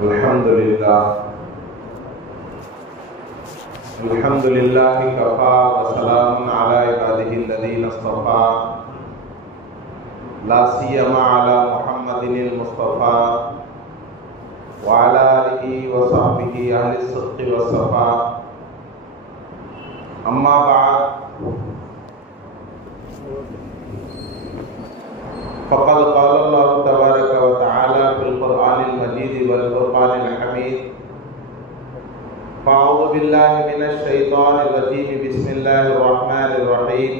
الحمد لله كفى وسلام على عباده الذين اصطفى لا سيما على محمد المصطفى وعلى آله وصحبه أهل الصدق والصفاء. أما بعد فقد قال الله تبارك وتعالى في القرآن المجيد والفرقان الحميد: فأعوذ بالله من الشيطان الرجيم بسم الله الرحمن الرحيم.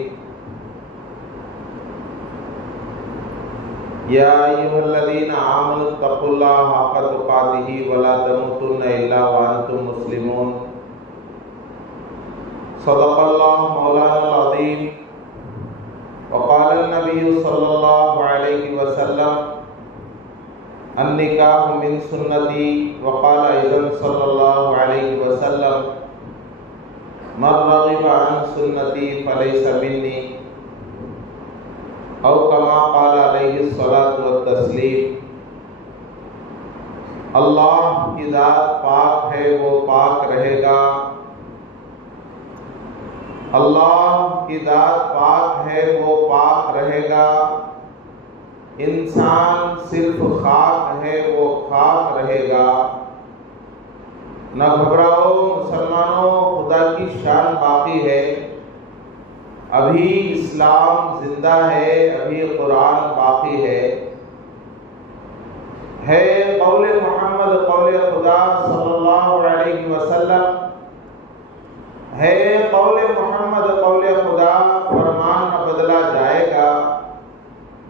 يا أيها الذين آمنوا اتقوا الله حق تقاته ولا تموتن إلا وأنتم مسلمون. صدق الله مولانا العظيم. وقال النبي صلى الله عليه وسلم: النکاح من سنتی. وقال ايضا صلى الله عليه وسلم: من رغب عن سنتی فليس مني، او كما قال عليه الصلاة والتسلیم. اللہ کی ذات پاک ہے، وہ پاک رہے گا. اللہ کی ذات پاک ہے، وہ پاک رہے گا. انسان صرف خاک ہے، وہ خاک رہے گا. نہ گھبراؤ مسلمانوں، خدا کی شان باقی ہے. ابھی اسلام زندہ ہے، ابھی قرآن باقی ہے. قول محمد قول خدا صلی اللہ علیہ وسلم ہے. قول محمد قول خدا، فرمان نہ بدلا جائے گا.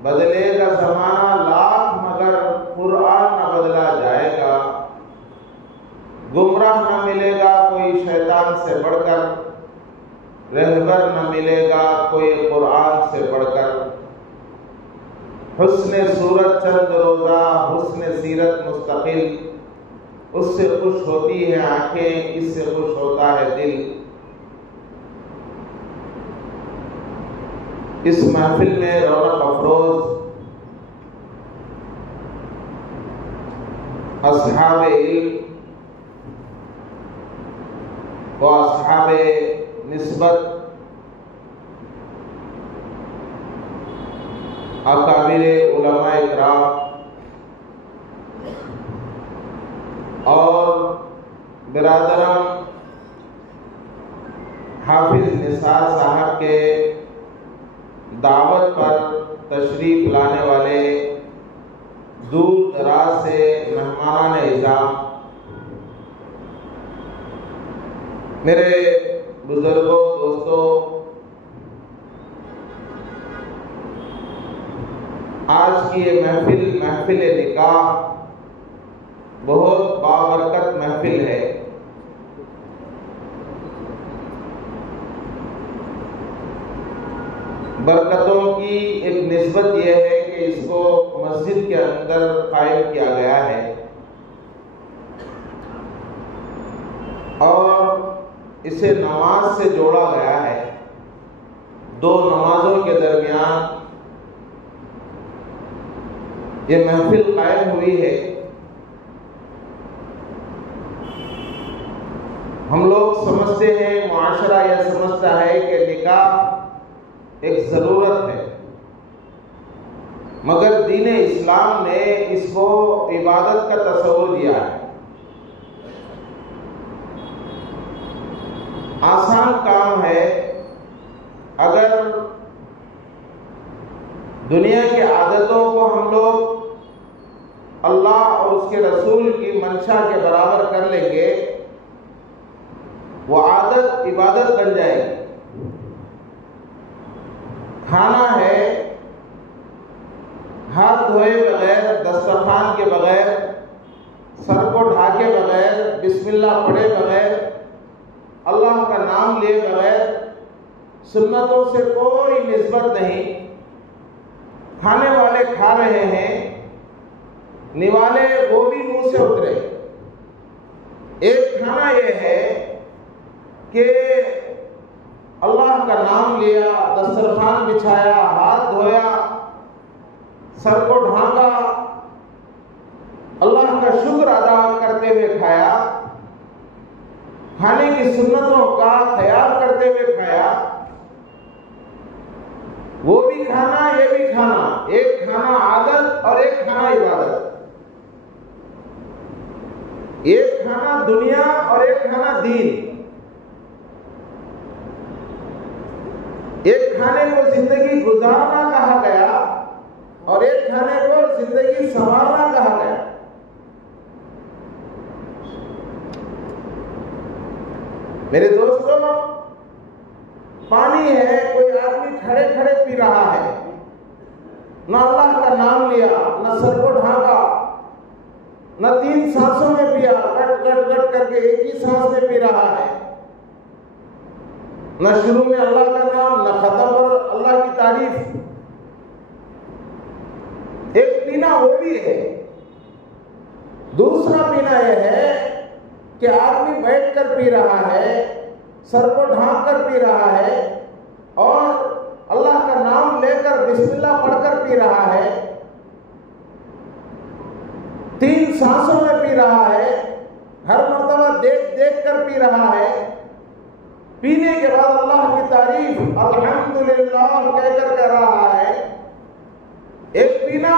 بدلے گا زمانہ لاکھ مگر قرآن نہ بدلا جائے گا. گمراہ نہ ملے گا کوئی شیطان سے بڑھ کر، رہبر نہ ملے گا کوئی قرآن سے بڑھ کر. حسن صورت چند روزہ، حسن سیرت مستقل، اس سے خوش ہوتی ہے آنکھیں، اس سے خوش ہوتا ہے دل. اس محفل میں رونق افروز اصحاب علم و اصحاب نسبت، اکابر علماء اکرام اور برادران حافظ نثار صاحب کے دعوت پر تشریف لانے والے دور دراز سے مہمانان اعظام، میرے بزرگوں، دوستوں، آج کی یہ محفل نکاح بہت بابرکت محفل ہے. برکتوں کی ایک نسبت یہ ہے کہ اس کو مسجد کے اندر قائم کیا گیا ہے اور اسے نماز سے جوڑا گیا ہے. دو نمازوں کے درمیان یہ محفل قائم ہوئی ہے. ہم لوگ سمجھتے ہیں، معاشرہ یہ سمجھتا ہے کہ نکاح ایک ضرورت ہے، مگر دین اسلام نے اس کو عبادت کا تصور دیا ہے. آسان کام ہے. اگر دنیا کی عادتوں کو ہم لوگ اللہ اور اس کے رسول کی منشا کے برابر کر لیں گے، وہ عادت عبادت بن جائے گی. کھانا ہے، ہاتھ دھوئے بغیر، دسترخوان کے بغیر، سر کو ڈھانکے بغیر، بسم اللہ پڑھے بغیر، اللہ کا نام لیے بغیر، سنتوں سے کوئی نسبت نہیں. کھانے والے کھا رہے ہیں، نوالے وہ بھی منہ سے اترے. ایک کھانا یہ ہے کہ اللہ کا نام لیا، دسترخوان بچھایا، ہاتھ دھویا، سر کو ڈھانکا، اللہ کا شکر ادا کرتے ہوئے کھایا، کھانے کی سنتوں کا خیال کرتے ہوئے کھایا، وہ بھی کھانا یہ بھی کھانا، ایک کھانا عادت اور ایک کھانا عبادت، ایک کھانا دنیا اور ایک کھانا دین، ایک کھانے کو زندگی گزارنا کہا گیا اور ایک کھانے کو زندگی سنوارنا کہا گیا۔ میرے دوستوں، پانی ہے، کوئی آدمی کھڑے کھڑے پی رہا ہے، نہ اللہ کا نام لیا، نہ سر کو ڈھانکا، نہ 3 سانسوں میں پیا، گٹ گٹ گٹ کر کے ایک ہی سانس میں پی رہا ہے، نہ شروع میں اللہ کا نام، نہ ختم پر اللہ کی تعریف۔ ایک پینا وہ بھی ہے، دوسرا پینا یہ ہے کہ آدمی بیٹھ کر پی رہا ہے، سر کو ڈھانپ کر پی رہا ہے اور اللہ کا نام لے کر بسم اللہ پڑھ کر پی رہا ہے، 3 سانسوں میں پی رہا ہے، ہر مرتبہ دیکھ دیکھ کر پی رہا ہے، پینے کے بعد اللہ کی تعریف الحمدللہ کہہ کر کہہ رہا ہے۔ ایک پینا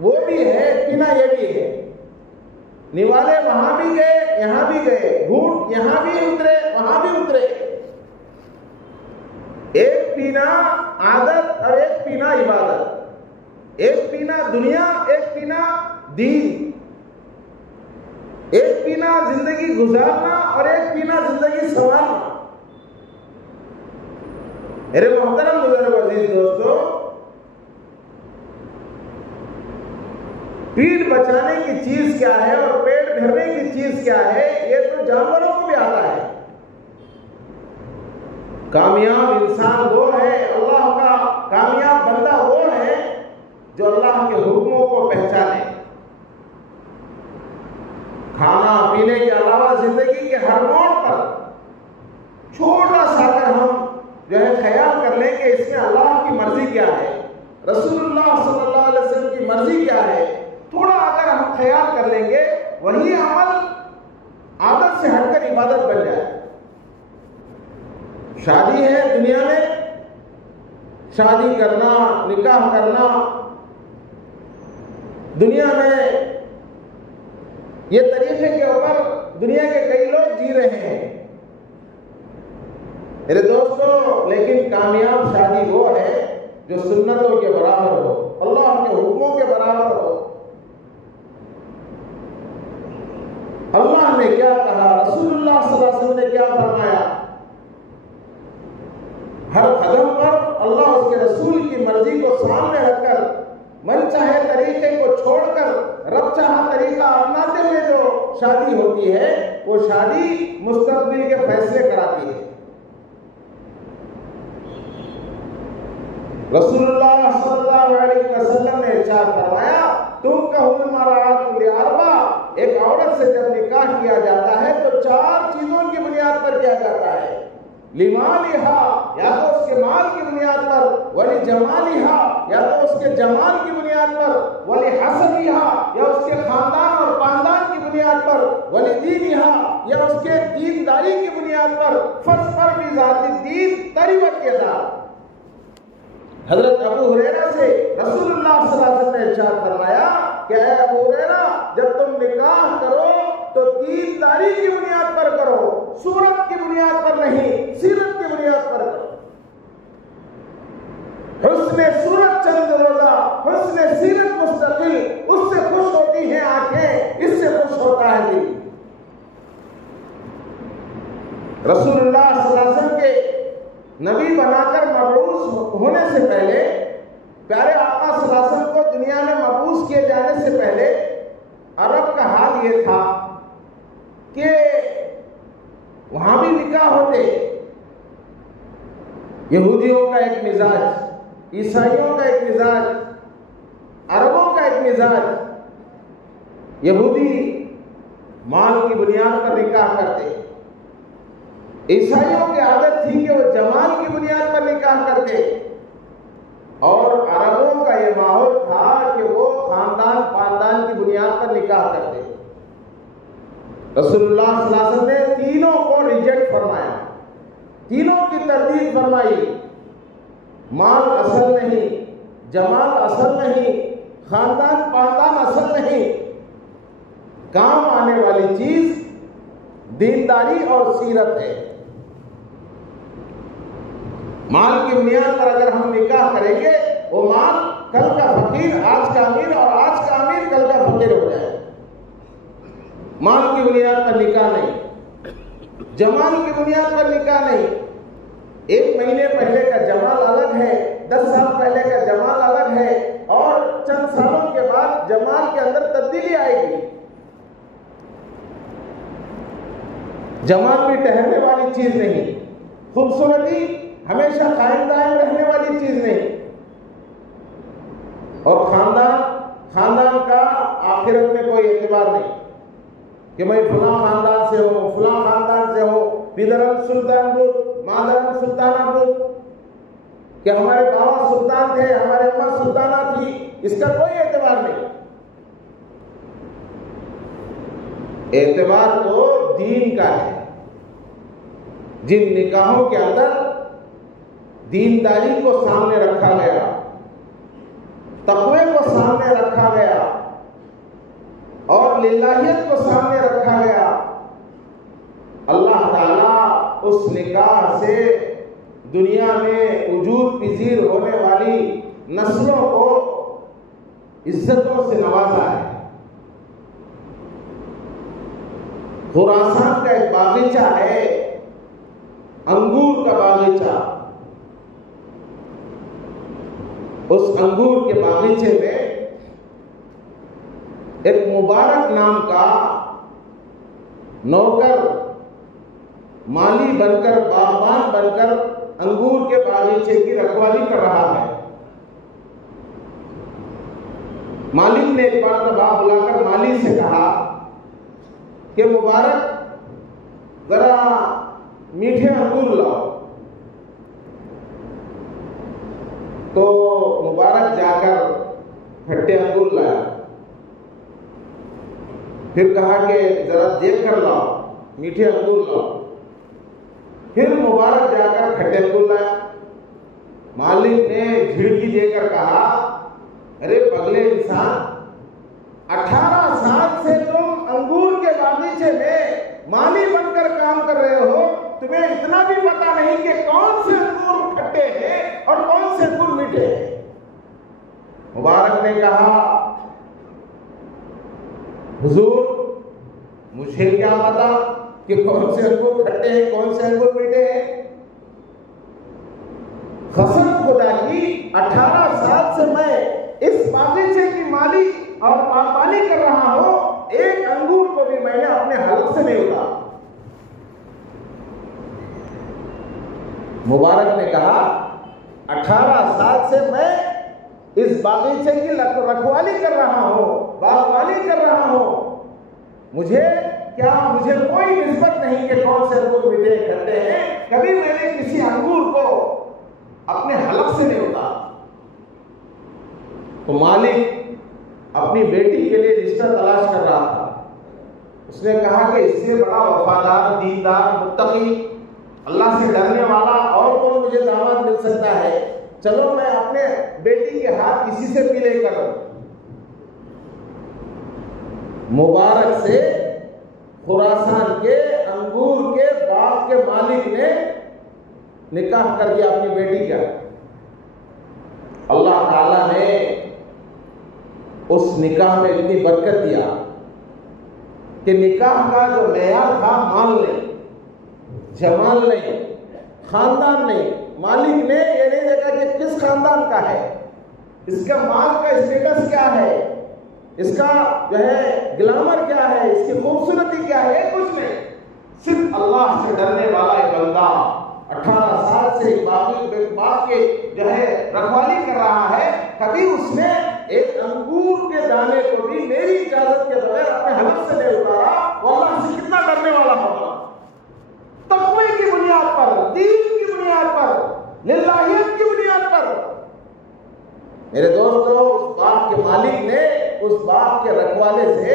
وہ بھی ہے، پینا یہ بھی ہے، نوالے وہاں بھی گئے یہاں بھی گئے، گھونٹ یہاں بھی اترے وہاں بھی اترے۔ ایک پینا عادت اور ایک پینا عبادت، ایک پینا دنیا ایک پینا دین، ایک پینا زندگی گزارنا اور ایک پینا زندگی سنوارنا۔ میرے محترم بزرگ عزیز دوستو، پیٹ بچانے کی چیز کیا ہے اور پیٹ بھرنے کی چیز کیا ہے، یہ تو جانوروں کو بھی آتا ہے۔ کامیاب انسان وہ ہے، اللہ کا کامیاب بندہ وہ ہے جو اللہ کے حکموں کو پہچانے، کھانا پینے کے علاوہ زندگی کے ہر موڑ پر چھوٹا سا کر ہم جو ہے خیال کر لیں کہ اس میں اللہ کی مرضی کیا ہے، رسول اللہ صلی اللہ علیہ وسلم کی مرضی کیا ہے، تھوڑا اگر ہم خیال کر لیں گے، وہی عمل عادت سے ہٹ کر عبادت بن جائے۔ شادی ہے دنیا میں، شادی کرنا، نکاح کرنا، دنیا میں یہ طریقے کے اوپر دنیا کے کئی لوگ جی رہے ہیں میرے دوستو، لیکن کامیاب شادی وہ ہے جو سنتوں کے برابر ہو، اللہ کے حکموں کے برابر ہو۔ اللہ نے کیا کہا، رسول اللہ صلی اللہ علیہ وسلم نے کیا فرمایا، ہر قدم پر اللہ اس کے رسول کی مرضی کو سامنے رکھ کر من چاہے طریقے کو چھوڑ کر رب چاہا طریقہ اپناتے ہوئے جو شادی ہوتی ہے، وہ شادی مستقبل کے فیصلے کراتی ہے۔ رسول اللہ صلی اللہ علیہ وسلم نے ارشاد فرمایا، تنکحُ المرأۃ لأربع، ایک عورت سے جب نکاح کیا جاتا ہے تو 4 چیزوں کی بنیاد پر کیا جاتا ہے، لمالہا، یا تو اس کے مال کی بنیاد پر، ولجمالہا، یا تو اس کے جمال کی بنیاد پر، ولحسبہا، یا اس کے خاندان اور خاندان کی بنیاد پر، ولدینہا، یا اس کے دینداری کی بنیاد پر، فاظفر بذات الدین تربت یداک۔ حضرت ابو ہریرہ سے رسول اللہ صلی اللہ علیہ وسلم نے ارشاد فرمایا کہ اے ابو ہریرہ، جب تم نکاح کرو تو دینداری کی بنیاد پر کرو، صورت کی بنیاد پر نہیں، سیرت کی بنیاد پر کرو۔ حسن صورت چند روزہ، حسن سیرت مستقل، اس سے خوش ہوتی ہیں آنکھیں، اس سے خوش ہوتا ہے دل۔ رسول اللہ صلی اللہ علیہ وسلم کے نبی بنا کر مبعوث ہونے سے پہلے، پیارے آقا صلی اللہ علیہ وسلم کو دنیا میں مبعوث کیے جانے سے پہلے عرب کا حال یہ تھا کہ وہاں بھی نکاح ہوتے، یہودیوں کا ایک مزاج، عیسائیوں کا ایک مزاج، عربوں کا ایک مزاج، یہودی مال کی بنیاد پر نکاح کرتے، عیسائیوں کی عادت تھی کہ وہ جمال کی بنیاد پر نکاح کرتے، اور عربوں کا یہ ماحول تھا کہ وہ خاندان کی بنیاد بنیاد پر نکاح کر دے۔ رسول اللہ صلی اللہ علیہ وسلم نے تینوں کو ریجیکٹ فرمایا، تینوں کی تردید فرمائی۔ مال اصل نہیں، جمال اصل نہیں، خاندان پاندان اصل نہیں، کام آنے والی چیز دینداری اور سیرت ہے۔ مال کی بنیاد پر اگر ہم نکاح کریں گے، وہ مال کل کا فقیر آج کا امیر اور آج کا امیر کل کا فقیر ہو جائے۔ مال کی بنیاد پر نکاح نہیں، جمال کی بنیاد پر نکاح نہیں۔ ایک مہینے پہلے کا جمال الگ ہے، 10 سال پہلے کا جمال الگ ہے، اور چند سالوں کے بعد جمال کے اندر تبدیلی آئے گی۔ جمال بھی ٹہرنے والی چیز نہیں، خوبصورتی ہمیشہ قائم دائم رہنے والی چیز نہیں، اور خاندان کا آخرت میں کوئی اعتبار نہیں کہ میں فلاں خاندان سے ہوں، فلاں خاندان سے ہوں، پدرم سلطان بود، مادرم سلطانہ بود، کہ ہمارے بابا سلطان تھے، ہمارے اماں سلطانہ تھی، اس کا کوئی اعتبار نہیں۔ اعتبار تو دین کا ہے۔ جن نکاحوں کے اندر دینداری کو سامنے رکھا گیا، تقوی کو سامنے رکھا گیا، اور للہیت کو سامنے رکھا گیا، اللہ تعالیٰ اس نکاح سے دنیا میں وجود پذیر ہونے والی نسلوں کو عزتوں سے نوازا ہے۔ خراسان کا ایک باغیچہ ہے، انگور کا باغیچہ۔ اس انگور کے باغیچے میں ایک مبارک نام کا نوکر مالی بن کر، باغبان بن کر انگور کے باغیچے کی رکھوالی کر رہا ہے۔ مالک نے ایک مرتبہ بلا کر مالی سے کہا کہ مبارک ذرا میٹھے انگور لاؤ۔ تو مبارک جا کر کھٹے انگور لایا، پھر کہا کہ ذرا دیکھ کر لاؤ، میٹھے انگور لاؤ۔ پھر مبارک جا کر کھٹے انگور لایا۔ مالک نے جھڑکی دے کر کہا، ارے پگلے انسان، 18 سال سے تم انگور کے باغیچے میں مالی بن کر کام کر رہے ہو، تمہیں اتنا بھی پتا نہیں کہ کون سے انگور کھٹے ہیں اور کون سے انگور میٹھے ہیں؟ مبارک نے کہا، حضور مجھے کیا پتا کہ کون سے انگور کھٹے ہیں کون سے انگور میٹھے ہیں؟ قسم خدا کی 18 سال سے میں اس باغیچے کی مالی اور باغبانی کر رہا ہوں، ایک انگور کو بھی میں نے اپنے حلق سے نہیں اتارا۔ مبارک نے کہا، 18 سال سے میں اس باغیچے کی رکھوالی کر رہا ہوں، باغبانی کر رہا ہوں، مجھے کوئی نسبت نہیں کہ کون سے انگور میٹھے کھٹے ہیں، کبھی میں نے کسی انگور کو اپنے حلق سے نہیں اتارا۔ تو مالک اپنی بیٹی کے لیے رشتہ تلاش کر رہا تھا۔ اس نے کہا کہ اس سے بڑا وفادار، دیندار، متقی، اللہ سے ڈرنے والا اور کون مجھے دعوت مل سکتا ہے؟ چلو میں اپنے بیٹی کے ہاتھ کسی سے بھی لے کر مبارک سے خراسان کے انگور کے باغ کے مالک نے نکاح کر دیا اپنی بیٹی کا۔ اللہ تعالیٰ نے اس نکاح میں اتنی برکت دیا کہ نکاح کا جو معیار تھا، مال نہیں، جمال نہیں، خاندان نہیں، مالک نے یہ نہیں دیکھا کہ کس خاندان کا ہے، اس کا مال کا اسٹیٹس کیا ہے، اس کا جو ہے گلامر کیا ہے، اس کی خوبصورتی کیا ہے، کچھ نہیں، صرف اللہ سے ڈرنے والا ایک بندہ 18 سال سے باغ کے جو ہے رکھوالی کر رہا ہے، کبھی اس نے ایک انگور کے دانے کو بھی میری اجازت کے بغیر اپنے حلق سے نہیں اتارا۔ وہ اللہ سے کتنا ڈرنے والا ہوگا؟ تقوی کی بنیاد پر، دین کی بنیاد پر، للہیت کی بنیاد پر۔ میرے دوستو، اس باغ کے مالک نے اس باغ کے رکھوالے سے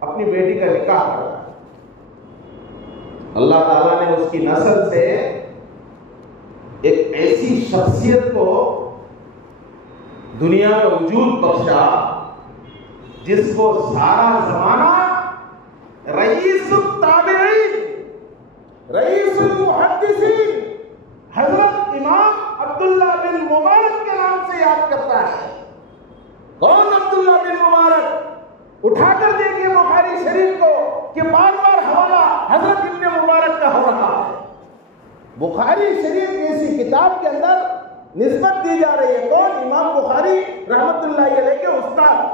اپنی بیٹی کا نکاح کرا. اللہ تعالیٰ نے اس کی نسل سے ایک ایسی شخصیت کو دنیا میں وجود بخشا جس کو سارا زمانہ رئیس التابعین، رئیس المحدثین حضرت امام عبداللہ بن مبارک کے نام سے یاد کرتا ہے. کون عبداللہ بن مبارک؟ اٹھا کر دیکھیے بخاری شریف کو کہ بار بار حوالہ حضرت ابن مبارک کا ہو رہا ہے. بخاری شریف جیسی کتاب کے اندر نسبت دی جا رہی ہے. کون؟ امام بخاری رحمت اللہ علیہ کے استاد.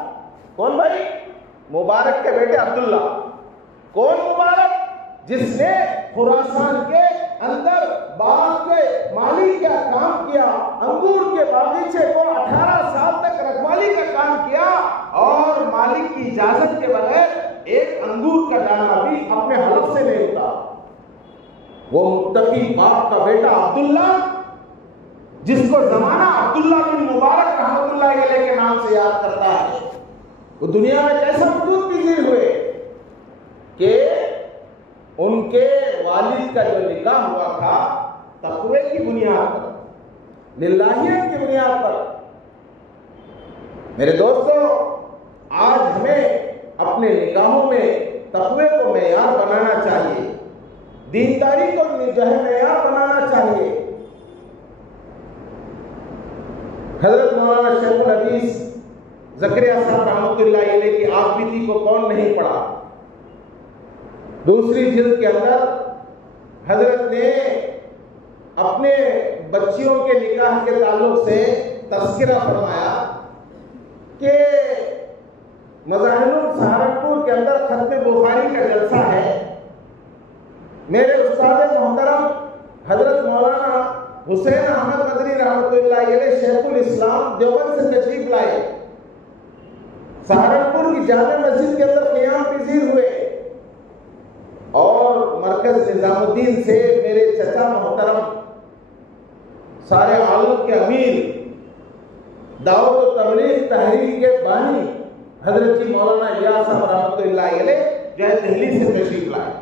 کون بھائی؟ مبارک کے بیٹے عبداللہ. کون مبارک؟ جس نے خراسان کے اندر باغ کے مالی کا کام کیا، انگور کے باغیچے کو 18 سال تک رکھوالی کا کام کیا اور مالک کی اجازت کے بغیر ایک انگور کا دانہ بھی اپنے حلق سے نہیں اٹھا. وہ متقی باپ کا بیٹا عبداللہ، جس کو زمانہ عبداللہ بن مبارک رحمت اللہ علیہ کے نام سے یاد کرتا ہے، وہ دنیا میں کیسا وجود پذیر ہوئے کہ ان کے والد کا جو نکاح ہوا تھا تقوی کی بنیاد پر، للہیت کی بنیاد پر. میرے دوستو، آج ہمیں اپنے نکاحوں میں تقوی کو معیار بنانا چاہیے، دینداری کو جو ہے معیار بنانا چاہیے. حضرت مولانا شیخ الحدیث زکریا صاحب رحمۃ اللہ علیہ کی آپ بیتی کو کون نہیں پڑھا؟ دوسری جلد کے اندر حضرت نے اپنے بچیوں کے نکاح کے تعلق سے تذکرہ فرمایا کہ مظاہر سہارنپور کے اندر ختم بخاری کا جلسہ ہے. میرے استاد محترم حضرت مولانا حسین احمد مدنی رحمۃ اللہ علیہ شیخ الاسلام دیوبند سے تشریف لائے. سہارنپور کی جامع مسجد کے اندر قیام پذیر ہوئے اور مرکز نظام الدین سے میرے چچا محترم سارے عالم کے امیر دعوت و تبلیغ تحریک کے بانی حضرت جی مولانا الیاس صاحب رحمۃ اللہ علیہ جو ہے دہلی سے تشریف لائے.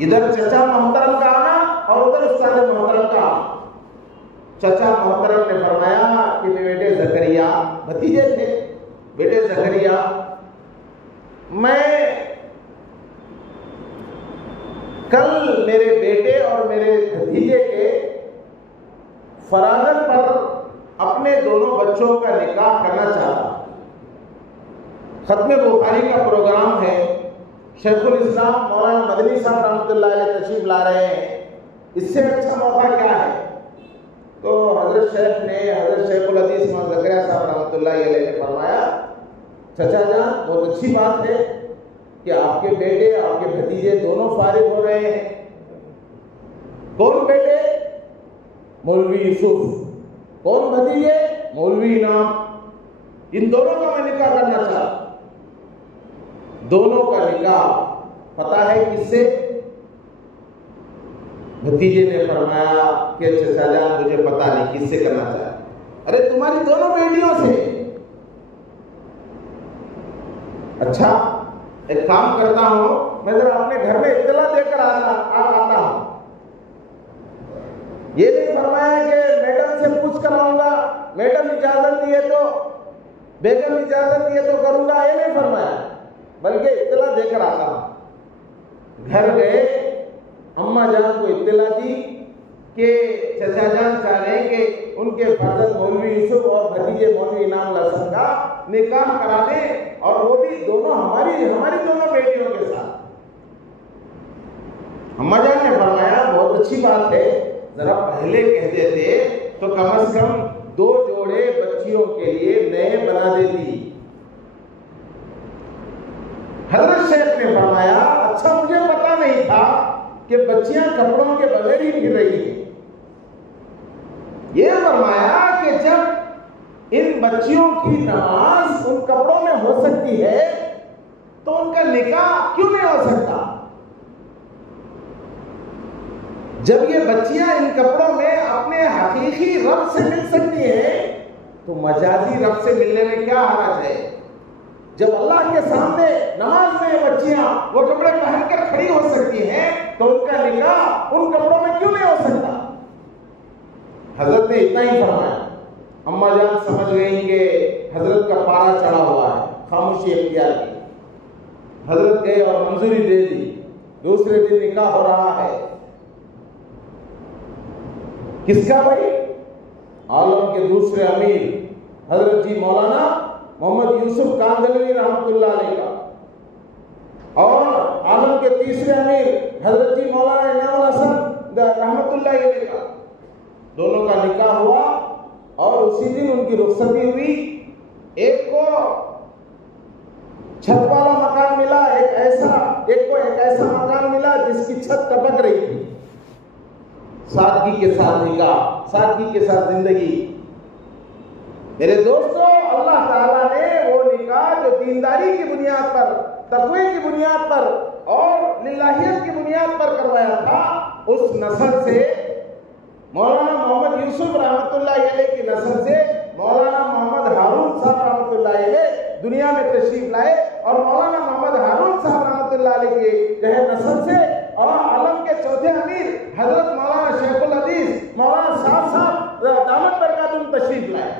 ادھر چچا محترم کا آنا اور ادھر استاد محترم کا آنا. چچا محترم نے فرمایا کہ میرے بیٹے زکریا، بھتیجے تھے، بیٹے زکریا، میں کل میرے بیٹے اور میرے بھتیجے کے فراغت پر اپنے دونوں بچوں کا نکاح کرنا چاہتا. ختم بخاری کا پروگرام ہے، شیخ الاسلام مولانا مدنی صاحب رحمۃ اللہ علیہ تشریف لا رہے ہیں، اس سے اچھا موقع کیا ہے؟ تو حضرت شیخ نے، حضرت شیخ الحدیث مولانا زکریا صاحب رحمۃ اللہ علیہ نے فرمایا، چچا جان بہت اچھی بات ہے کہ آپ کے بیٹے آپ کے بھتیجے دونوں فارغ ہو رہے ہیں. کون بیٹے؟ مولوی یوسف. کون بھتیجے؟ مولوی انعام. ان دونوں کا میں نکاح کرنا چاہتا. دونوں کا نکاح پتا ہے کس سے؟ بھتیجے نے فرمایا کہ چچا جان مجھے پتا نہیں کس سے کرنا چاہتا. ارے تمہاری دونوں بیٹیوں سے. اچھا ایک کام کرتا ہوں، میں ذرا اپنے گھر میں اطلاع دے کر آتا ہوں. یہ نہیں فرمایا کہ میڈم سے پوچھ کر آؤں گا، میڈم اجازت دیے تو، بیگم اجازت دیے تو کروں گا، یہ نہیں فرمایا، بلکہ اطلاع دے کر آتا ہوں. گھر گئے، اماں جان کو اطلاع دی کہ چچا جان چاہ رہے ہیں کہ ان کے فرزند مولوی یوسف اور بھتیجے مولوی انعام الحسن کا نکاح کرا دیں، اور وہ بھی دونوں ہماری دونوں بیٹیوں کے ساتھ. اماں جان نے فرمایا بہت اچھی بات ہے، ذرا پہلے کہہ دیتے تو کم از کم 2 جوڑے بچیوں کے لیے نئے بنا دیتی. حضرت شیخ نے فرمایا اچھا مجھے پتا نہیں تھا کہ بچیاں کپڑوں کے بغیر ہی پھر رہی ہیں. یہ فرمایا کہ جب ان بچیوں کی نماز ان کپڑوں میں ہو سکتی ہے تو ان کا نکاح کیوں نہیں ہو سکتا؟ جب یہ بچیاں ان کپڑوں میں اپنے حقیقی رب سے مل سکتی ہیں تو مجازی رب سے ملنے میں کیا حرج ہے؟ جب اللہ کے سامنے نماز میں بچیاں وہ کپڑے پہن کر کھڑی ہو سکتی ہیں تو ان کا نکاح ان کپڑوں میں کیوں نہیں ہو سکتا؟ حضرت نے اتنا ہی فرمایا. اماں جان سمجھ گئی کہ حضرت کا پارا چڑھا ہوا ہے, خاموشی اختیار کی. حضرت گئے اور منظوری دے دی. دوسرے دن نکاح ہو رہا ہے. کس کا بھائی؟ عالم کے دوسرے امیر حضرت جی مولانا محمد یوسف کاندھلوی رحمۃ اللہ علیہ کا, اور عالم کے تیسرے امیر حضرت جی مولانا انعام الحسن رحمۃ اللہ علیہ کا. دونوں کا نکاح ہوا اور اسی دن ان کی رخصتی ہوئی. ایک کو چھت والا مکان ملا, ایک کو ایک ایسا مکان ملا جس کی چھت ٹپک رہی تھی. سادگی کے ساتھ نکاح, سادگی کے ساتھ زندگی. میرے دوستو, اللہ تعالیٰ نے وہ نکاح جو دینداری کی بنیاد پر, تقوی کی بنیاد پر اور للہیت کی بنیاد پر کروایا تھا, اس نسل سے مولانا محمد یوسف رحمۃ اللہ علیہ کی نسل سے مولانا محمد ہارون صاحب رحمۃ اللہ علیہ دنیا میں تشریف لائے, اور مولانا محمد ہارون صاحب رحمۃ اللہ علیہ کی نسل سے اور عالم کے چوتھے امیر حضرت مولانا شیخ الحدیث مولانا صاحب دامت برکاتہم تشریف لائے.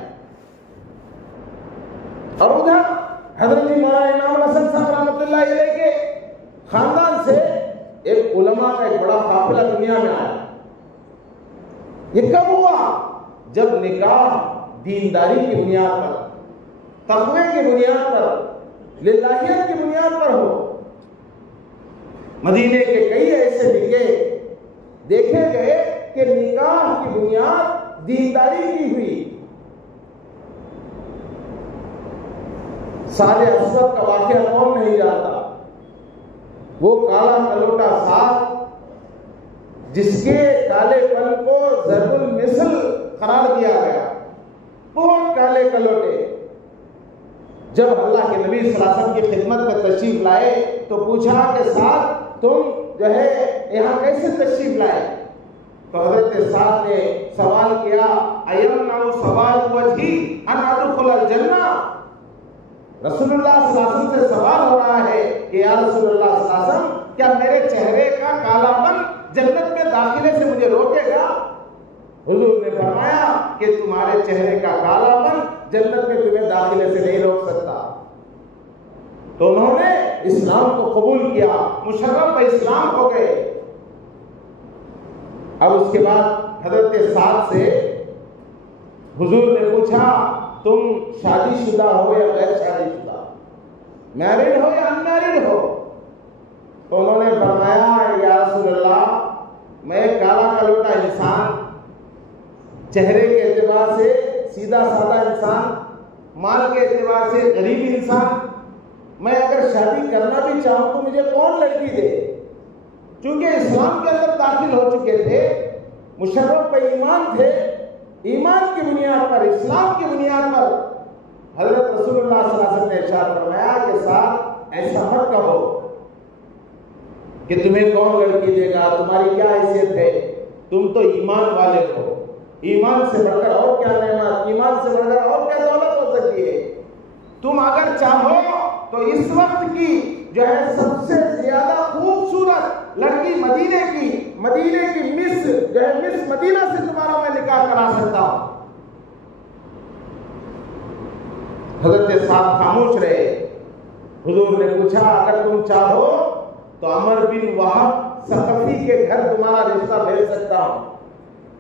اور ادھر حضرت مولانا انعام الحسن صاحب رحمۃ اللہ علیہ کے خاندان سے ایک علماء کا ایک بڑا قافلہ دنیا میں آیا. یہ کب ہوا؟ جب نکاح دینداری کی بنیاد پر, تقوی کی بنیاد پر, للہیت کی بنیاد پر ہو. مدینے کے کئی ایسے نکاح دیکھے گئے کہ نکاح کی بنیاد دینداری کی ہوئی. سارے اسود کا واقعہ کون نہیں جانتا؟ وہ کالا کلوٹا صاحب جس کے کالے پن کو ضرب المثل قرار دیا گیا, بہت کالے کلوٹے. جب اللہ کے نبی صلی اللہ علیہ وسلم کی خدمت میں تشریف لائے تو پوچھا کہ صاحب تم جو ہے یہاں کیسے تشریف لائے؟ تو حضرت صاحب نے سوال کیا, ایمنع سوال وجہی ان ادخل الجنہ. رسول اللہ صلی اللہ علیہ وسلم سے سوال ہو رہا ہے کہ یا رسول اللہ صلی اللہ علیہ وسلم, کیا میرے چہرے کا کالا پن جنت میں داخلے سے مجھے روکے گا؟ حضور نے فرمایا کہ تمہارے چہرے کا کالا پن جنت میں تمہیں داخلے سے نہیں روک سکتا. تو انہوں نے اسلام کو قبول کیا, مشرف اسلام ہو گئے. اب اس کے بعد حضرت سعد سے حضور نے پوچھا تم شادی شدہ ہو یا غیر شادی شدہ, میرڈ ہو یا ان میرڈ ہو؟ تو انہوں نے فرمایا یا رسول اللہ, میں کالا کلوٹا انسان, چہرے کے اعتبار سے سیدھا سادہ انسان, مال کے اعتبار سے غریب انسان, میں اگر شادی کرنا بھی چاہوں تو مجھے کون لڑکی دے؟ چونکہ اسلام کے اندر داخل ہو چکے تھے, مشرف پہ ایمان تھے, ایمان کی بنیاد پر, اسلام کی بنیاد پر حضرت رسول اللہ صلی اللہ علیہ وسلم نے ارشاد فرمایا کہ صاحب ایسا مت کہو کہ تمہیں کون لڑکی دے گا, تمہاری کیا حیثیت ہے, تم تو ایمان والے ہو, ایمان سے بڑھ کر اور کیا نعمت, ایمان سے بڑھ کر اور کیا دولت ہو سکتی ہے. تم اگر چاہو تو اس وقت کی جو ہے سب سے زیادہ خوبصورت لڑکی مدینے کی مس جو ہے مس مدینہ سے تمہارا میں نکاح کرا سکتا ہوں. حضرت صاحب خاموش رہے. حضور نے پوچھا اگر تم چاہو تو عمر بن وہب ثقفی کے گھر تمہارا رشتہ بھیج سکتا ہوں,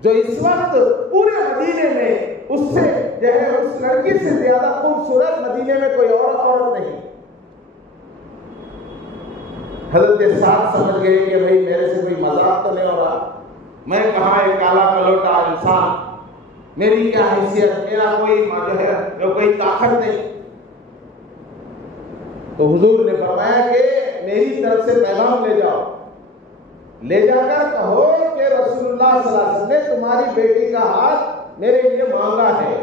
جو اس وقت پورے مدینے میں اس سے جو ہے اس لڑکی سے زیادہ خوبصورت مدینے میں کوئی اور عورت نہیں. حضرت صاحب سمجھ گئے کہ بھئی میرے سے کوئی مذاق تو نہیں ہو رہا, میں کہاں ایک کالا کلوٹا انسان, میری کیا حیثیت, میرا کوئی جو ہے کوئی طاقت نہیں. تو حضور نے فرمایا کہ میری طرف سے پیغام لے جاؤ, لے جا کر کہو کہ رسول اللہ صلی اللہ علیہ وسلم نے تمہاری بیٹی کا ہاتھ میرے لیے مانگا ہے.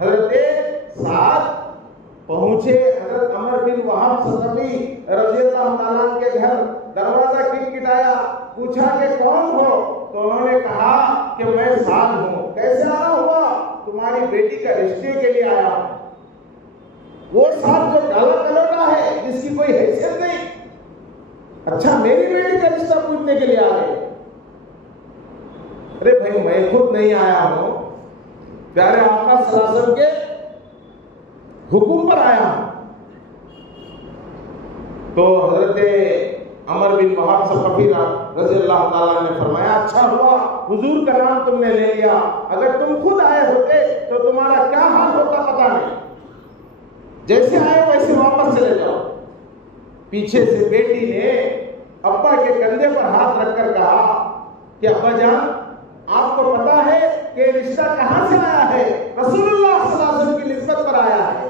حضرت سعد پہنچے حضرت عمر بن وہب ثقفی رضی اللہ تعالیٰ کے گھر, دروازہ کٹکھٹایا, پوچھا کہ کون ہو؟ تو انہوں نے کہا کہ میں سعد ہوں. کیسے آنا ہوا؟ تمہاری بیٹی کا رشتے کے لیے آیا ہوں. وہ صاحب جو کالا کلوٹا ہے جس کی کوئی حیثیت نہیں، اچھا میری بیٹی کا رشتہ پوچھنے کے لیے آ گئے۔ ارے بھائی میں خود نہیں آیا ہوں، پیارے آقا صلی اللہ علیہ وسلم کے حکم پر آیا ہوں۔ تو حضرت عمر بن وہب ثقفی رضی اللہ تعالیٰ نے فرمایا اچھا ہوا حضور کا نام تم نے لے لیا، اگر تم خود آئے ہوتے تو تمہارا کیا حال ہوتا پتا نہیں، جیسے آئے ویسے واپس چلے جاؤ۔ پیچھے سے بیٹی نے ابا کے کندھے پر ہاتھ رکھ کر کہا کہ ابا جان آپ کو پتا ہے کہ رشتہ کہاں سے آیا ہے؟ رسول اللہ صلی اللہ علیہ وسلم کی نسبت پر آیا ہے،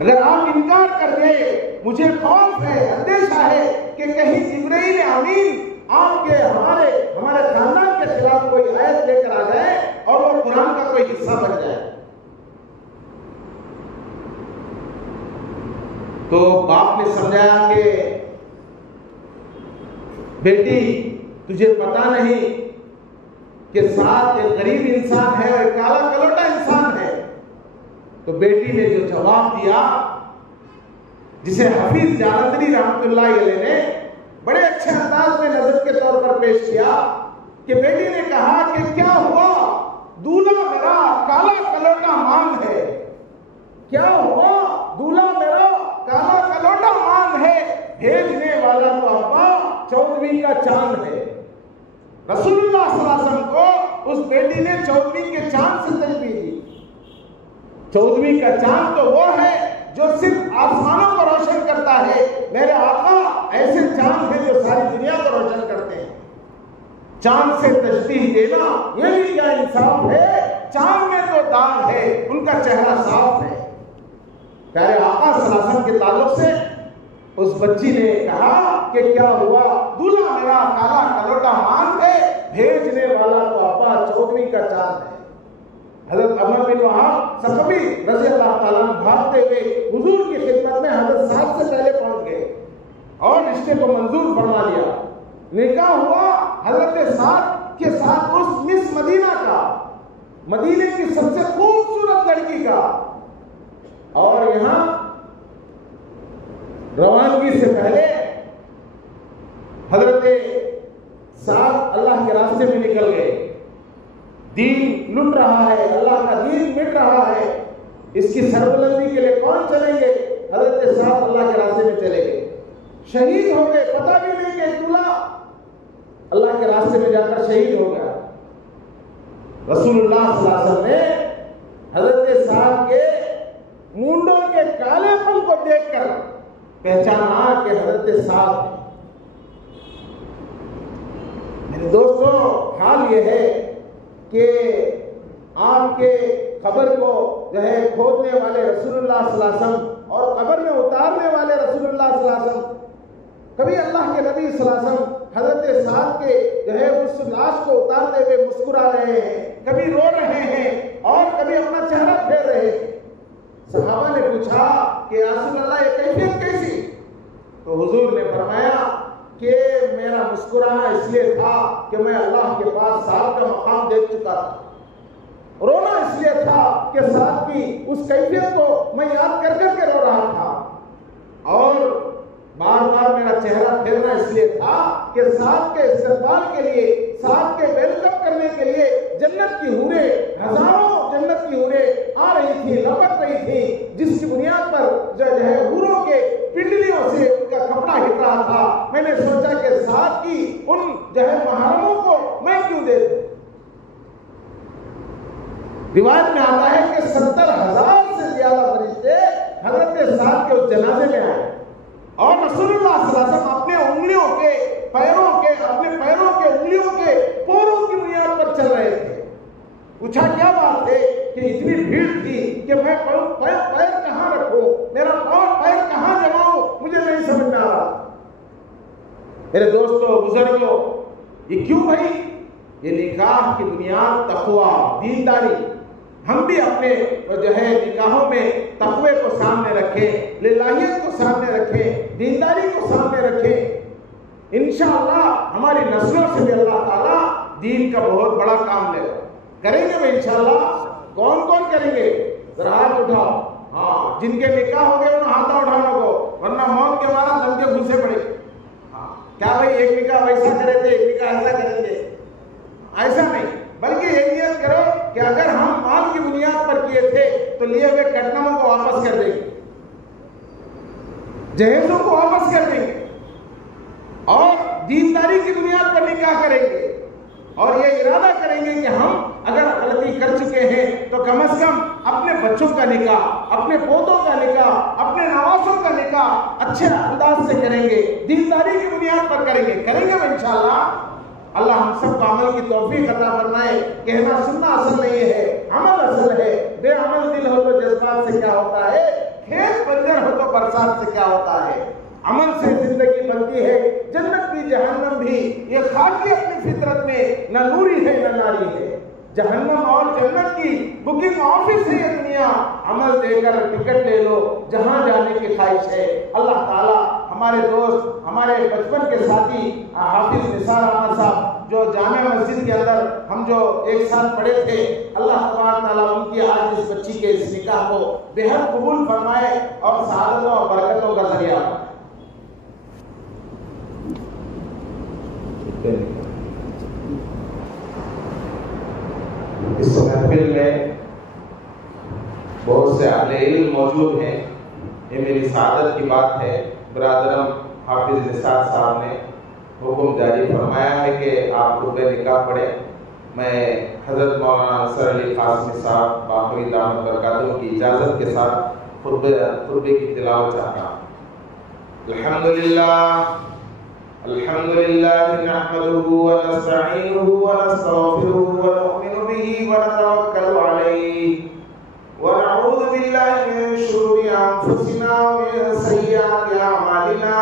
اگر آپ انکار کر دیں مجھے خوف ہے، اندیشہ ہے کہ کہیں جبرائیل امین آپ کے ہمارے خاندان کے خلاف کوئی آیت لے کر آ جائے اور وہ قرآن کا کوئی حصہ بن جائے۔ تو باپ نے سمجھایا کہ بیٹی تجھے پتا نہیں کہ ساتھ ایک غریب انسان ہے اور ایک کالا کلوٹا انسان ہے۔ تو بیٹی نے جو جواب دیا، جسے حفیظ جالندھری رحمۃ اللہ علیہ نے بڑے اچھے انداز میں نظر کے طور پر پیش کیا کہ بیٹی نے کہا کہ کیا ہوا، دولہا میرا کالا کلوٹا مانگ ہے، کیا ہوا دولہا میرا کالا کلوٹا مانگ ہے، بھیجنے والا تو ابا چودھویں کا چاند ہے۔ رسول اللہ صلی اللہ علیہ وسلم کو اس بیٹی نے چودھویں کے چاند سے تشبیہ دی۔ چودھویں کا چاند تو وہ ہے جو صرف آسمانوں کو روشن کرتا ہے، میرے آقا ایسے چاند ہیں جو ساری دنیا کو روشن کرتے ہیں۔ چاند سے تشبیہ دینا یہ بھی کیا انصاف ہے؟ چاند میں تو داغ ہے، ان کا چہرہ صاف ہے۔ پیارے آقا صلی اللہ علیہ وسلم کے تعلق سے اس بچی نے کہا کہ کیا ہوا، دولہا میرا کالا کلوٹا مانگ ہے، بھیجنے والا تو ابا چودھویں کا چاند ہے۔ حضرت عمر بن وہب ثقفی رضی اللہ تعالیٰ بھاگتے ہوئے حضور کی خدمت میں حضرت سعد سے پہلے پہنچ گئے اور رشتے کو منظور فرما لیا۔ نکاح ہوا حضرت سعد کے ساتھ اس مس مدینہ کا، مدینے کی سب سے خوبصورت لڑکی کا، اور یہاں روانگی سے پہلے حضرت سعد اللہ کے راستے میں نکل گئے۔ دین لٹ رہا ہے، اللہ کا دین مٹ رہا ہے، اس کی سربلندی کے لیے کون چلیں گے؟ حضرت سعد اللہ کے راستے میں چلے گئے، شہید ہو گئے، پتہ بھی نہیں کہ دولہا اللہ کے راستے میں جا کر شہید ہو گیا۔ رسول اللہ صلی اللہ علیہ وسلم نے حضرت سعد کے مونڈوں کے کالے پن کو دیکھ کر پہچانا کہ حضرت سعد ہے۔ میرے دوستو حال یہ ہے کہ آپ کے قبر کو جو ہے کھودنے والے رسول اللہ صلی اللہ علیہ وسلم اور قبر میں اتارنے والے رسول اللہ صلی اللہ علیہ وسلم، کبھی اللہ کے نبی صلی اللہ علیہ وسلم حضرت سعد کے جو ہے اس لاش کو اتارتے ہوئے مسکرا رہے ہیں، کبھی رو رہے ہیں اور کبھی اپنا چہرہ پھیر رہے ہیں۔ صحابہ نے پوچھا کہ رسول اللہ یہ کیفیت کیسی؟ تو حضور نے فرمایا کہ میرا مسکرانا اس لیے تھا کہ میں اللہ کے پاس سعد کا مقام دیکھ چکا تھا، رونا اس لیے تھا کہ سعد کی اس کیفیت کو میں یاد کر کر کے رو رہا تھا، اور بار بار میرا چہرہ پھیرنا اس لیے تھا کہ سعد کے استقبال کے لیے، سعد کے ویلکم کرنے کے لیے جنت کی حوریں، ہزاروں جنت کی حوریں آ رہی تھی، لپٹ رہی تھی، جس کی بنیاد پر جو ہے حوروں کے پنڈلیوں سے ان کا کپڑا ہٹ رہا تھا۔ میں نے سوچا کہ سعد کی ان جو ہے محرموں کو میں کیوں دے دوں۔ روایت میں آتا ہے کہ 70,000 سے زیادہ فرشتے حضرت سعد کے اس جنازے میں آئے، اور رسول اللہ صلی اللہ علیہ وسلم اپنے انگلیوں کے اپنے پیروں کے انگلیوں کے پوروں کی بنیاد پر چل رہے تھے۔ پوچھا کیا بات ہے کہ اتنی بھیڑ تھی کہ میں پیر کہاں رکھوں، میرا پیر کہاں جماؤں، مجھے نہیں سمجھ آ رہا۔ میرے دوستو بزرگوں، یہ کیوں بھائی؟ یہ نکاح کی بنیاد تقوی، دینداری۔ ہم بھی اپنے جو ہے نکاحوں میں تقوی کو سامنے رکھیں، للہیت کو سامنے رکھیں، دینداری کو سامنے رکھیں۔ انشاءاللہ ہماری نسلوں سے بھی اللہ تعالیٰ دین کا بہت بڑا کام لے گا۔ کریں گے انشاءاللہ؟ کون کون کریں گے؟ ذرا ہاتھ اٹھاؤ۔ ہاں جن کے نکاح ہو گئے انہیں ہاتھا اٹھانے کو، ورنہ موت کے بعد دم کے گھوسے پڑے. کیا بھائی ایک نکاح ویسا کرے تھے ایک نکاح ایسا کریں گے؟ ایسا نہیں، بلکہ یہ نیت کرو کہ اگر ہم مال کی بنیاد پر کیے تھے تو لیے ہوئے کٹنموں کو واپس کر دیں گے، جہیزوں کو واپس کر دیں گے، اور دینداری کی بنیاد پر نکاح کریں گے، اور یہ ارادہ کریں گے کہ ہم اگر غلطی کر چکے ہیں تو کم از کم اپنے بچوں کا نکاح، اپنے پوتوں کا نکاح، اپنے نوازوں کا نکاح اچھے انداز سے کریں گے، دینداری کی بنیاد پر کریں گے انشاءاللہ. اللہ ہم سب کو عمل کی توفیق عطا فرمائے. کہنا سننا اصل نہیں ہے، عمل اصل ہے. بے عمل دل ہو تو جذبات سے کیا ہوتا ہے، کھیت بنجر ہو تو برسات سے کیا ہوتا ہے. عمل سے زندگی بنتی ہے، جنت بھی جہنم بھی. یہ خاکی اپنی فطرت میں نہ نوری ہے نہ ناری ہے. جہنم اور جنت کی بکنگ آفس ہے یہ دنیا. عمل دے کر ٹکٹ لے لو جہاں جانے کی خواہش ہے. اللہ تعالیٰ ہمارے دوست، ہمارے بچپن کے ساتھی حافظ نثار احمد صاحب جو جامع مسجد کے اندر ہم جو ایک ساتھ پڑھے تھے، اللہ تبارک تعالیٰ ان کی آج اس بچی کے اس نکاح کو بے حد قبول فرمائے اور سعادتوں اور برکتوں کا ذریعہ بنائے. اس محفل میں بہت سے اہل علم موجود ہیں. یہ میری سعادت کی بات ہے. برادرم حافظ نثار صاحب نے حکم جاری فرمایا ہے کہ آپ خطبہ نکاح پڑھیں. میں حضرت مولانا انصر علی قاسمی صاحب باقی دامت برکاتہ کی اجازت کے ساتھ خطبے کی تلاوت چاہتا ہوں. الحمدللہ نحمده ونستعینه ونستغفره ونؤمن به ونتوکل علیہ ونعوذ باللہ من شرور انفسنا ومن سیئات اعمالنا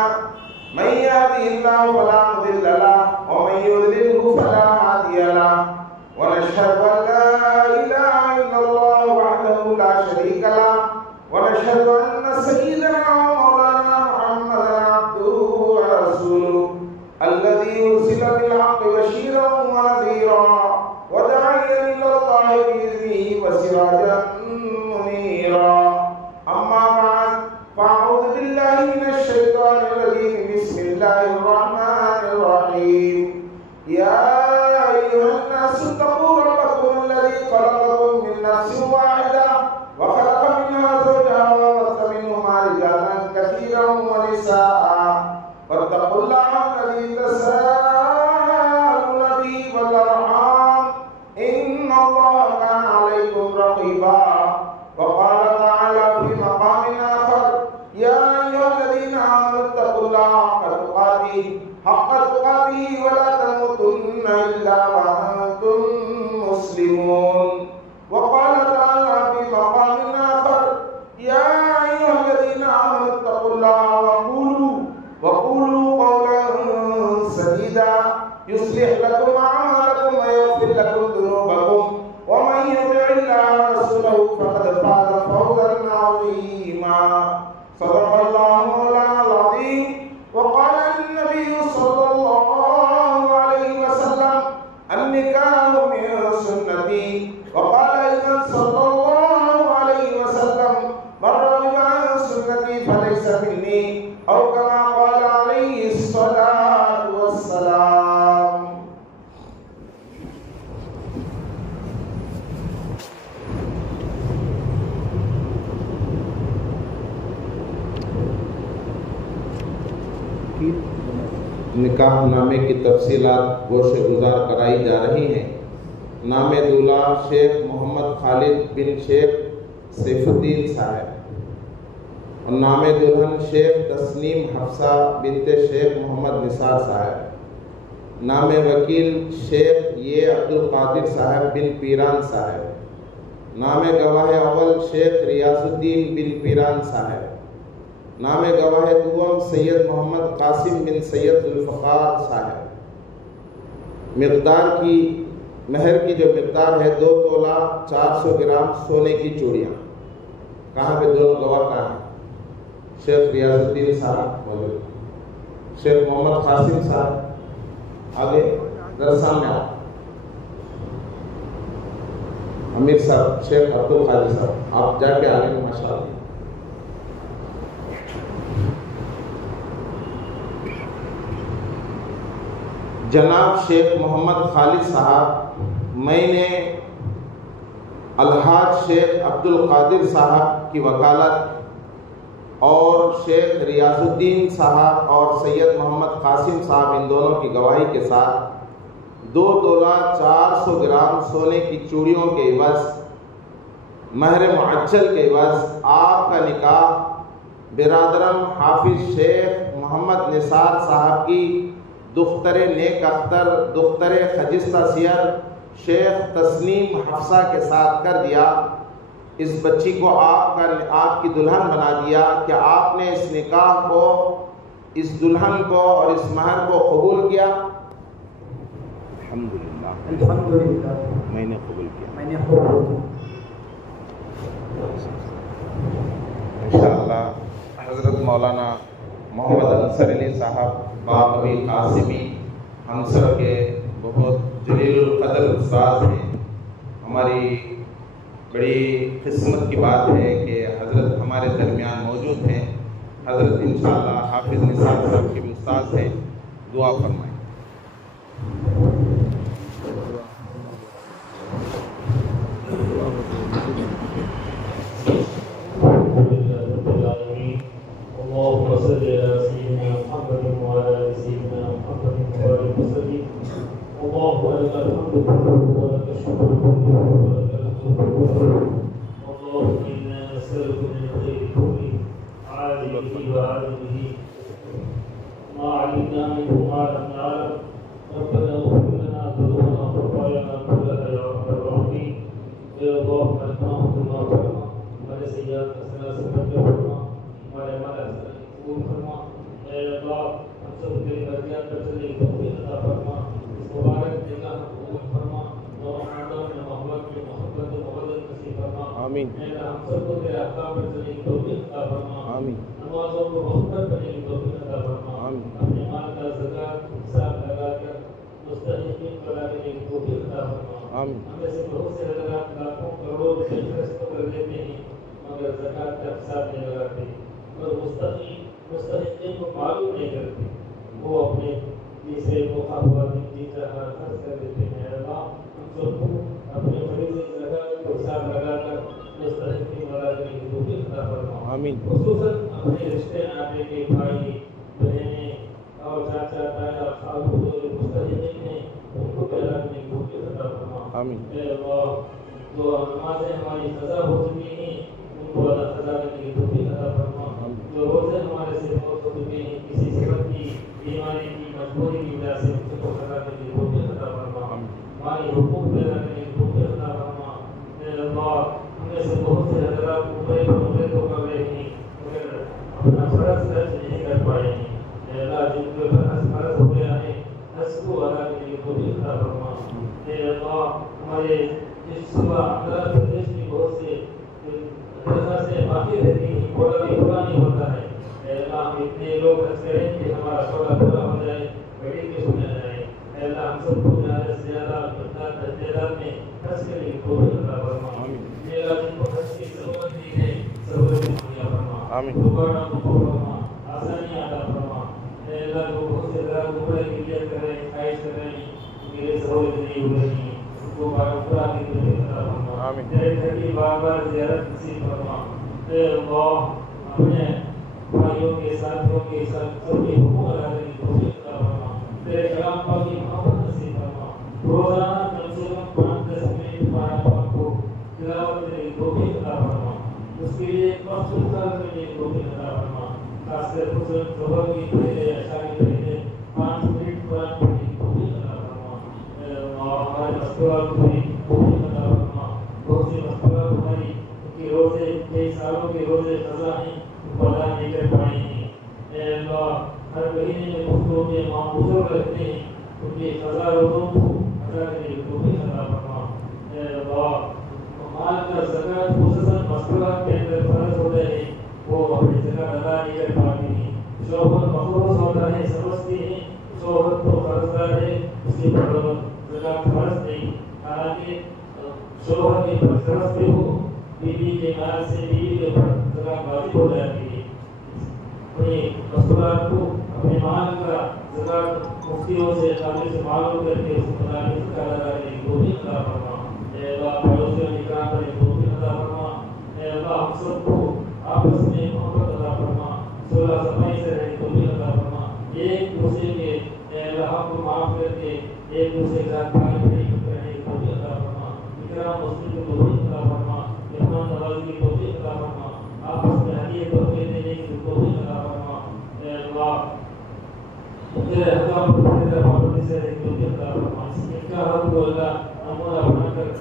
من یهده اللہ فلا مضل له ومن یضلله فلا هادی له ونشهد ان لا الہ الا اللہ وحدہ لا شریک له ونشهد ان سیدنا مولانا محمدا عبدہ ورسولہ الذي أرسل بالحق بشيرا ونذيرا وداعيا إلى الله بإذنه وسراجا منيرا. أما بعد فأعوذ بالله من الشيطان الرجيم. بسم الله الرحمن الرحيم. يا أيها الناس اتقوا ربكم الذي خلقكم من نفس واحدة وخلق منها زوجها وبث منهما رجالا كثيرا ونساء واتقوا الله الذي تساءلون به والأرحام إن الله كان عليكم رقيبا. وقال تعالى في مقام آخر يا أيها الذين آمنوا اتقوا الله حق تقاته ولا تموتن إلا وأنتم مسلمون. وقال تعالى في مقام آخر يا أيها الذين آمنوا اتقوا الله وقولوا قولا سديدا يصلح لكم أعمالكم ويغفر لكم ذنوبكم ومن يطع الله ورسوله فقد فاز فوزا عظيما. صدق الله مولانا العظيم. وقال النبي صلى الله عليه وسلم النكاح من سنتي. وقال أيضا صلى الله عليه وسلم من رغب عن سنتي فليس مني أو كما قال عليه الصلاة والسلام. نکاح نامے کی تفصیلات گوشے گزار کرائی جا رہی ہیں. نام دولہا شیخ محمد خالد بن شیخ سیف الدین صاحب اور نام دلہن شیخ تسنیم حفصہ بنت شیخ محمد نثار صاحب. نام وکیل شیخ یہ عبدالقادر صاحب بن پیران صاحب. نام گواہ اول شیخ ریاض الدین بن پیران صاحب. نام گواہ دوم سید محمد قاسم بن سید ذوالفقار صاحب. مقدار کی مہر کی جو مقدار ہے 2 تولہ 400 گرام سونے کی چوڑیاں. کہاں پہ دونوں گواہ کہاں ہیں؟ شیخ ریاض الدین صاحب موجود، شیخ محمد قاسم صاحب آگے ذرا سامنے آؤ، امیر صاحب، شیخ عبدالقادر صاحب آپ جا کے آگے ماشاء اللہ. جناب شیخ محمد خالد صاحب، میں نے الحاج شیخ عبد القادر صاحب کی وکالت اور شیخ ریاض الدین صاحب اور سید محمد قاسم صاحب ان دونوں کی گواہی کے ساتھ 2 تولہ 400 گرام سونے کی چوڑیوں کے عوض، مہر معجل کے عوض آپ کا نکاح برادرم حافظ شیخ محمد نثار صاحب کی دختر نیک اختر، دختر خجستہ سیر شیخ تسنیم حفصہ کے ساتھ کر دیا۔ اس بچی کو آپ کی دلہن بنا دیا۔ کہ آپ نے اس نکاح کو، اس دلہن کو اور اس مہر کو قبول کیا؟ الحمدللہ میں نے قبول کیا۔ انشاءاللہ حضرت مولانا محمد انصر علی صاحب باقوی قاسمی ہم سب کے بہت جلیل القدر استاد ہیں۔ ہماری بڑی قسمت کی بات ہے کہ حضرت ہمارے درمیان موجود ہیں۔ حضرت انشاءاللہ حافظ نثار صاحب کے بھی استاد ہیں، دعا فرمائیں۔ اللهم صل على سيدنا محمد وعلى ال سيدنا محمد وبارك وسلم. اللهم لك الحمد كله ولك الشكر كله ولك الحمد كله. اللهم انا نسالك من الخير كله عاجله وعاجله ما علمنا منه ما لم نعلم. ربنا اغفر لنا ذنوبنا وخطايانا كلها يا رب الراحمين. يا الله ملكناه بما فرما ولسيئات حسنات فرما ہمارے ہمارا قبول فرما۔ اے اللہ ہم سب تیری برکات پر چلنے کی توفیق عطا فرما۔ اس مبارک جگہ قبول فرما، نوحانوں میں محبت و محبت نصیب فرما۔ آمین۔ اے اللہ ہم سب کو تیرے احکام پر چلنے کی توفیق عطا فرما۔ آمین۔ نمازوں کو وقت پر پڑھنے کی توفیق عطا فرما۔ آمین۔ اپنے مال کا زکات حساب لگا کر مستحقین کو لانے کی توفیق عطا فرما۔ آمین۔ ہم میں سے بہت سے حضرات لاکھوں کروڑوں روپے خرچ کر دیتے ہیں مگر زکات کا حساب نہیں لگاتے اور مستحقین کو معلوم نہیں کرتے، وہ اپنے تیسرے موقع پر تیسرا خرچ کر دیتے ہیں۔ اللہ ہم سب کو اپنے فریضے زکات کا حساب لگا کر مستحقین لگانے کی توفیق عطا فرما۔ آمین۔ خصوصاً اپنے رشتے ناطے کے بھائی بہنیں اور چاچا تایا خالو جو مستحقین ہیں ان کو لگانے کی توفیق عطا فرما۔ آمین۔ اے اللہ جو نمازیں ہماری قضا ہو چکی ہیں ان کو اللہ قضا کرنے کی توفیق عطا فرما۔ جو روزے ہمارے سے بہت ہو چکے ہیں کسی صحت کی بیماری کی مجبوری کی وجہ سے ان کو قضا کرنے کی توفیق عطا فرما۔ ہماری حقوق پیدا کرنے کی توفیق عطا فرما۔ اے اللہ ہم میں سے بہت سے حضرات عمرے تو کر رہے ہیں مگر اپنا فرض حج نہیں کر پائے ہیں۔ اے اللہ جن کے فرض ہو گیا ہے حج کو ادا کرنے کی توفیق عطا فرما۔ اے اللہ ہمارے اس صبح آندھرا پردیش کی بہت سے سے باقی رہتی ہیں، کوڑا بھی پورا نہیں ہوتا ہے۔ اے اللہ ہم اتنے لوگ حج کریں کہ ہمارا کوڑا پورا ہو جائے، بڑی قسم میں جائے۔ اے اللہ ہم سب کو زیادہ سے زیادہ تعداد میں حج کرنے کی توفیق عطا فرما۔ اے اللہ جن کو حج کی ضرورت نہیں ہے ضرورت مہیا فرما، دوبارہ قبول فرما، آسانیاں عطا فرما۔ اے اللہ جو بہت سے لوگ عمرے کی نیت کر رہے ہیں، خواہش کر رہے ہیں، میرے سہولت نہیں ہو رہی ہیں، ان کو پورا کی توفیق عطا فرما۔ تیرے گھر کی بار بار زیارت نصیب فرما۔ اے اللہ اپنے بھائیوں کے ساتھیوں کے ساتھ سب کے حقوق ادا کرنے کی توفیق عطا فرما۔ تیرے کلام پاک کی محبت نصیب فرما۔ روزانہ کم سے کم 5-10 منٹ تمہارا پاک کو تلاوت کرنے کی توفیق عطا فرما۔ اس کے لیے وقت مقرر کرنے کی توفیق عطا فرما۔ خاص کر خصوصاً ظہر کی پہلے عشاء کی پہلے 5 منٹ قرآن پڑھنے کی توفیق عطا فرما۔ اے اللہ ہمارے مستورات کو بھی توفیق عطا فرما۔ بہت سی مستورات ہماری ان کے روزے کئی سالوں کے روزے قضا ہیں ان کو ادا نہیں کر پائے ہیں۔ اے اللہ ہر مہینے میں مفتوں کے بزرگ رہتے ہیں ان کے قضا روزوں کو ادا کرنے کی توفیق عطا فرما۔ اے اللہ مال کا زکات خصوصاً مستورات کے اندر فرض ہوتے ہیں وہ اپنی زکات ادا نہیں کر پاتے ہیں۔ شوہر مقروض ہوتا ہے سمجھتے ہیں شوہر تو قرضدار ہے اس کے پر زکات فرض نہیں، حالانکہ شوہر کے پر فرض بھی ہو بیوی کے مال سے بیوی کے پر زکات واجب ہو جاتی ہے۔ اپنی اولاد کو اپنے مال کا زکات مفتیوں سے قابل سے معلوم کر کے اس کو بتانے کا لگانے کی توفیق عطا فرما۔ اے اللہ پڑوسیوں کی نگاہ کرنے کی توفیق عطا فرما۔ اے اللہ ہم سب کو آپس میں محبت عطا فرما، صلح صفائی سے رہنے کی توفیق عطا فرما، ایک دوسرے کے اے اللہ حق کو معاف کر کے ایک دوسرے کے ساتھ بھائی بھائی کرنے کی توفیق عطا فرما، اکرام مسلم کو توفیق عطا فرما، مہمان نوازی کی توفیق عطا فرما، آپس میں ہدیے تحفے دینے کی توفیق عطا فرما۔ اے اللہ تیرے حکام پر تیرے پابندی سے رہنے کی توفیق عطا فرما۔ اس نکاح کو اللہ نمونہ بنا کر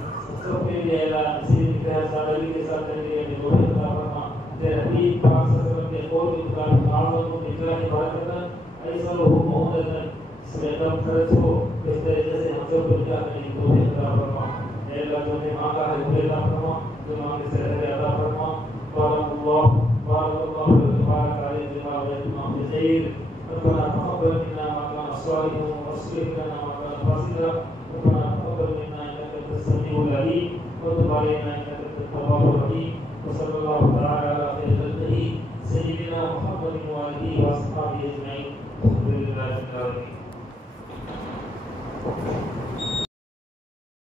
سب کے لیے اللہ اسی نکاح سادگی کے ساتھ رہنے کی توفیق عطا فرما۔ تیرے حبیب پاک صلی اللہ علیہ وسلم کے قول کے مطابق معاملوں کو نکاح کی برکت ایسا حکم ہوتا ہے اس میں کم خرچ ہو، اس طریقے سے ہم سب کو نکاح کرنے کی توفیق عطا فرما۔ اے اللہ جو نے مانگا ہے وہ عطا فرما، جو مانگے سے رہے عطا فرما۔ بارک اللہ تبارک علیہ جناب امام جزیر ربنا تقبل منا ما كان صالحا واصلح لنا ما كان فاسدا ربنا تقبل منا انك انت السميع العليم وتب علينا انك انت التواب الرحيم وصلى الله تعالى على خير خلقه سيدنا محمد وآله وأصحابه أجمعين الحمد لله رب العالمين۔